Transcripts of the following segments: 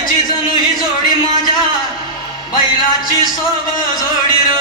व्हायची जणू ही जोडी माझ्या बैलाची सोब जोडी र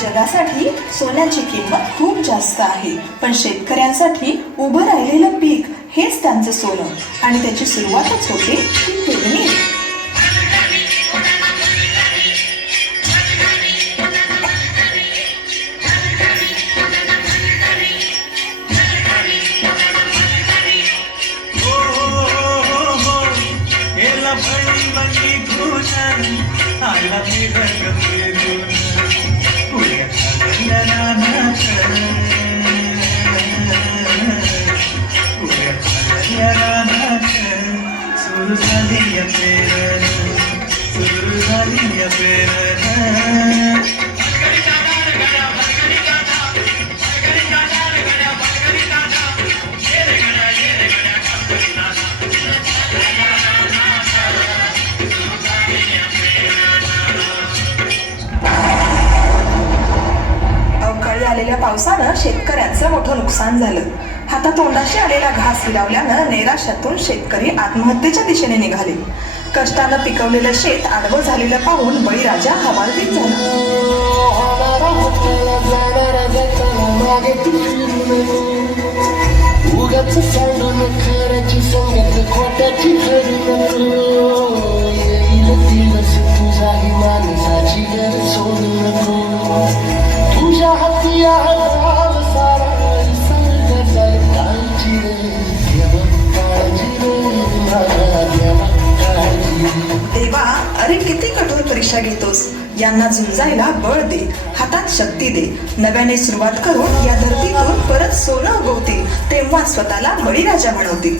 जगासाठी सोन्याची किंमत खूप जास्त आहे, पण शेतकऱ्यांसाठी उभं राहिलेलं पीक हेच त्यांचं सोनं आणि त्याची सुरुवातच होते ती पेरणी. अवकाळी आलेल्या पावसानं शेतकऱ्यांचं मोठं नुकसान झालं. हातातोंडाशी आलेला घास हिरावल्यानं नैराश्यातून शेतकरी आत्महत्येच्या दिशेने निघाले. कष्टानं पिकवलेलं शेत आडवं झालेलं पाहून बळीराजा हवालदिल झाला. देवा, अरे किती कठोर परीक्षा घेतोस. यांना झुंजायला बळ दे, हातात शक्ती दे. नव्याने सुरुवात करून या धरतीतून परत सोनं उगवतील, तेव्हा स्वतःला बळीराजा म्हणवतील.